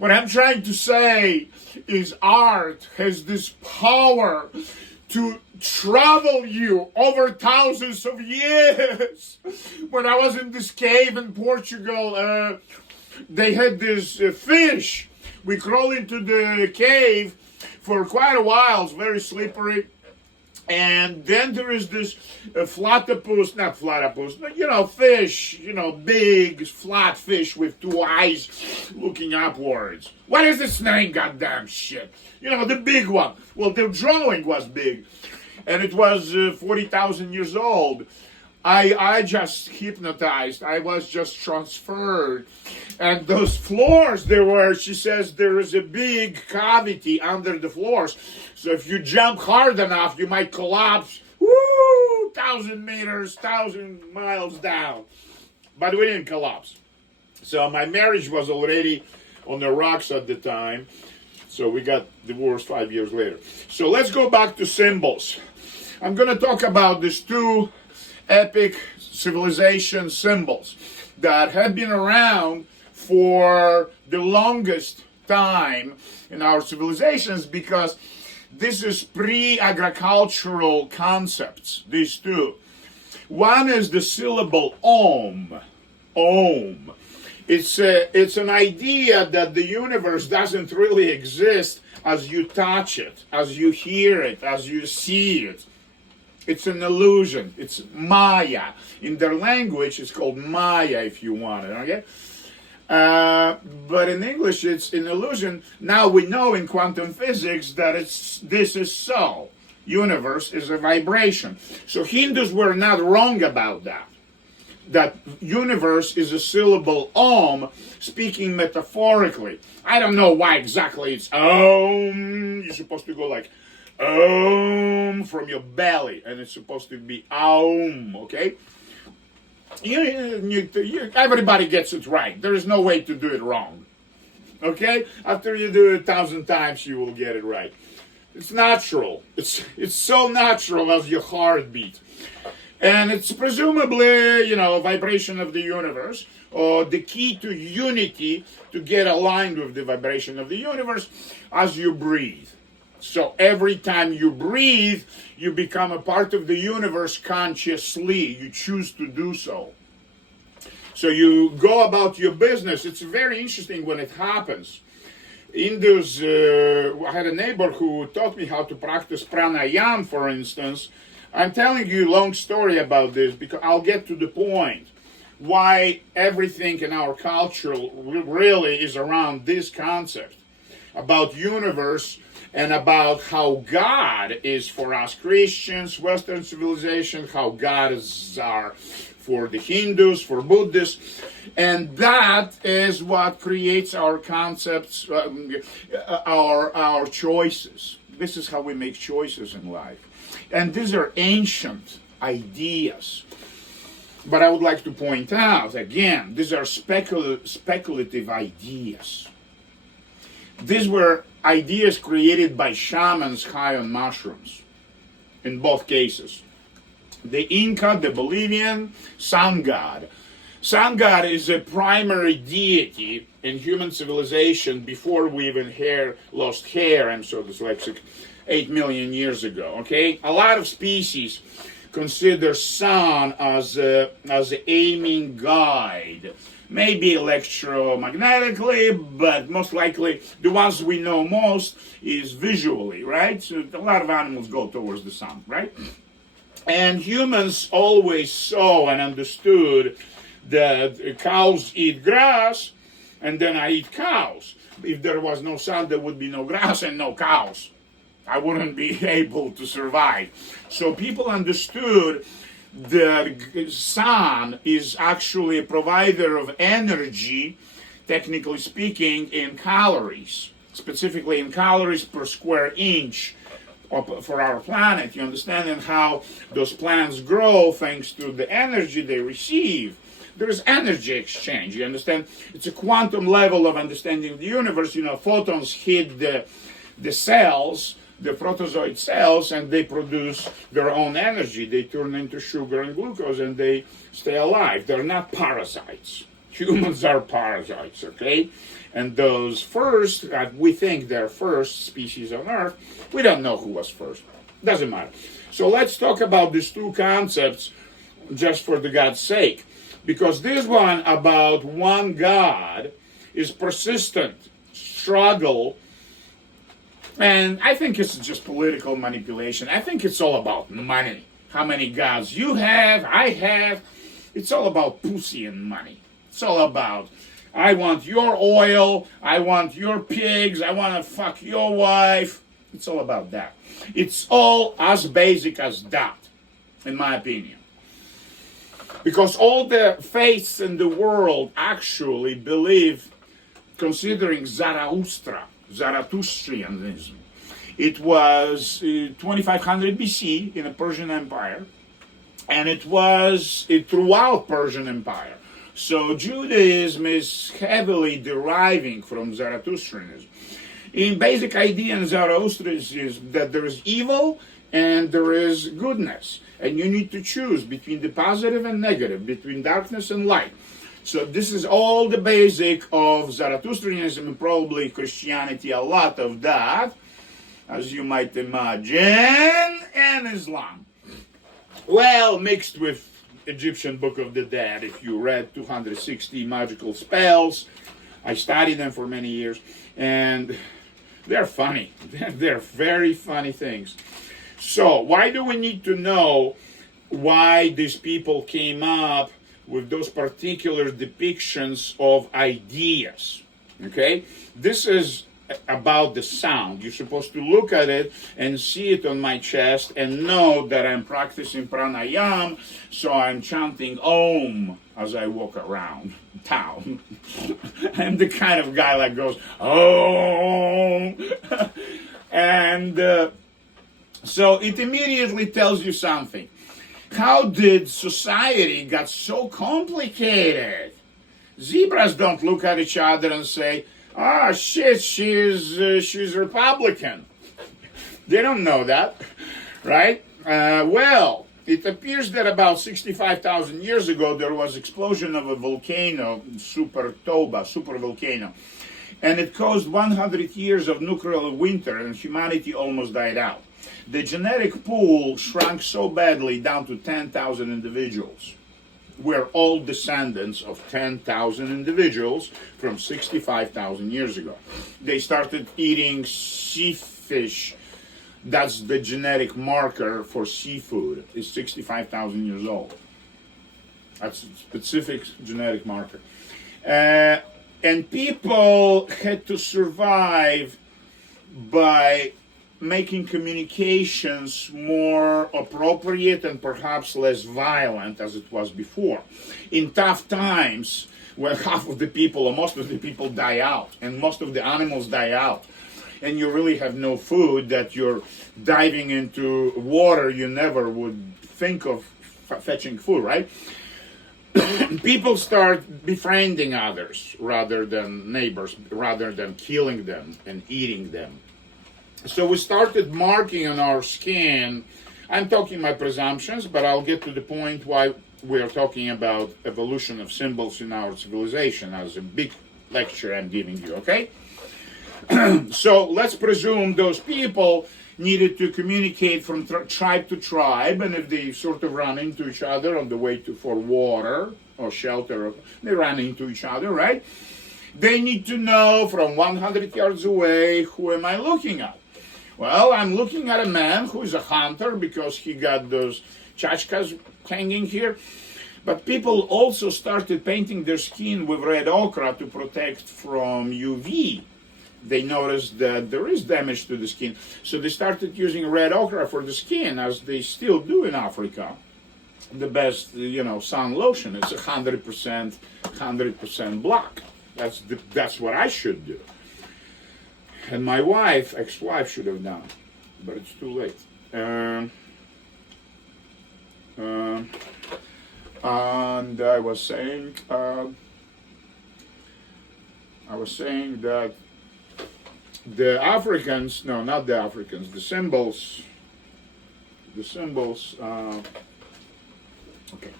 What I'm trying to say is art has this power to travel you over thousands of years. When I was in this cave in Portugal, they had this fish. We crawled into the cave for quite a while. It's very slippery. And then there is this platypus, not platypus, but fish, big flat fish with two eyes looking upwards. What is its name, goddamn shit? The big one. Well, the drawing was big, and it was 40,000 years old. I just hypnotized. I was just transferred. And those floors, she says, there is a big cavity under the floors. So if you jump hard enough, you might collapse, 1,000 meters, 1,000 miles down. But we didn't collapse. So my marriage was already on the rocks at the time. So we got divorced 5 years later. So let's go back to symbols. I'm going to talk about these two epic civilization symbols that have been around for the longest time in our civilizations, because this is pre-agricultural concepts, these two. One is the syllable Om. Om. It's an idea that the universe doesn't really exist as you touch it, as you hear it, as you see it. It's an illusion. It's Maya. In their language, it's called Maya, if you want it, okay? But in English, it's an illusion. Now we know in quantum physics that this is so. Universe is a vibration. So Hindus were not wrong about that. That universe is a syllable Om, speaking metaphorically. I don't know why exactly it's Om. You're supposed to go like Om from your belly, and it's supposed to be Aum, okay? Everybody gets it right. There is no way to do it wrong, okay? After you do it 1,000 times, you will get it right. It's natural. It's so natural as your heartbeat. And it's presumably, a vibration of the universe, or the key to unity, to get aligned with the vibration of the universe as you breathe. So every time you breathe, you become a part of the universe consciously. You choose to do so. So you go about your business. It's very interesting when it happens. Hindus, I had a neighbor who taught me how to practice pranayama, for instance. I'm telling you a long story about this because I'll get to the point why everything in our culture really is around this concept about universe and about how God is for us Christians, Western civilization, how God is for the Hindus, for Buddhists, and that is what creates our concepts, our choices. This is how we make choices in life. And these are ancient ideas. But I would like to point out, again, these are speculative ideas. These were ideas created by shamans high on mushrooms, in both cases. The Inca, the Bolivian, sun god. Sun god is a primary deity in human civilization before we even lost hair, I'm so dyslexic, 8 million years ago, okay? A lot of species consider sun as an aiming guide. Maybe electromagnetically, but most likely the ones we know most is visually, right? So a lot of animals go towards the sun, right? And humans always saw and understood that cows eat grass, and then I eat cows. If there was no sun, there would be no grass and no cows. I wouldn't be able to survive. So people understood the sun is actually a provider of energy, technically speaking, in calories, specifically in calories per square inch for our planet. You understand? And how those plants grow thanks to the energy they receive. There is energy exchange, you understand? It's a quantum level of understanding the universe. Photons hit the cells, the protozoid cells, and they produce their own energy. They turn into sugar and glucose, and they stay alive. They're not parasites. Humans are parasites, okay? And those first, we think they're first species on Earth. We don't know who was first. Doesn't matter. So let's talk about these two concepts just for the God's sake. Because this one about one God is persistent struggle. And I think it's just political manipulation. I think it's all about money. How many gods you have, I have. It's all about pussy and money. It's all about, I want your oil, I want your pigs, I want to fuck your wife. It's all about that. It's all as basic as that, in my opinion. Because all the faiths in the world actually believe, considering Zarathustrianism, it was 2500 BC in the Persian Empire, and it was throughout Persian Empire. So Judaism is heavily deriving from Zarathustrianism. In basic idea in Zarathustra is that there is evil and there is goodness. And you need to choose between the positive and negative, between darkness and light. So this is all the basic of Zarathustrianism and probably Christianity, a lot of that, as you might imagine, and Islam. Well, mixed with Egyptian Book of the Dead. If you read 260 magical spells, I studied them for many years, and they're funny. They're very funny things. So why do we need to know why these people came up with those particular depictions of ideas? Okay, this is about the sound. You're supposed to look at it and see it on my chest and know that I'm practicing pranayam, so I'm chanting Om as I walk around town. I'm the kind of guy that goes Om. And so it immediately tells you something. How did society got so complicated? Zebras don't look at each other and say, "Ah, shit, she's Republican." They don't know that, right? Well, it appears that about 65,000 years ago there was explosion of a volcano, super volcano, and it caused 100 years of nuclear winter, and humanity almost died out. The genetic pool shrunk so badly down to 10,000 individuals. We're all descendants of 10,000 individuals from 65,000 years ago. They started eating sea fish. That's the genetic marker for seafood. It's 65,000 years old. That's a specific genetic marker. And people had to survive by making communications more appropriate and perhaps less violent as it was before. In tough times, when half of the people or most of the people die out and most of the animals die out, and you really have no food, that you're diving into water you never would think of fetching food, right? People start befriending others rather than neighbors, rather than killing them and eating them. So we started marking on our skin. I'm talking my presumptions, but I'll get to the point why we're talking about evolution of symbols in our civilization as a big lecture I'm giving you, okay? So let's presume those people needed to communicate from tribe to tribe, and if they sort of run into each other on the way for water or shelter, they ran into each other, right? They need to know from 100 yards away, who am I looking at? Well, I'm looking at a man who is a hunter because he got those chachkas hanging here. But people also started painting their skin with red ochre to protect from UV. They noticed that there is damage to the skin. So they started using red ochre for the skin, as they still do in Africa. The best, sun lotion. It's 100% black. That's what I should do. And my ex-wife should have done, but it's too late. And I was saying that the Africans, no, not the Africans, the symbols, okay.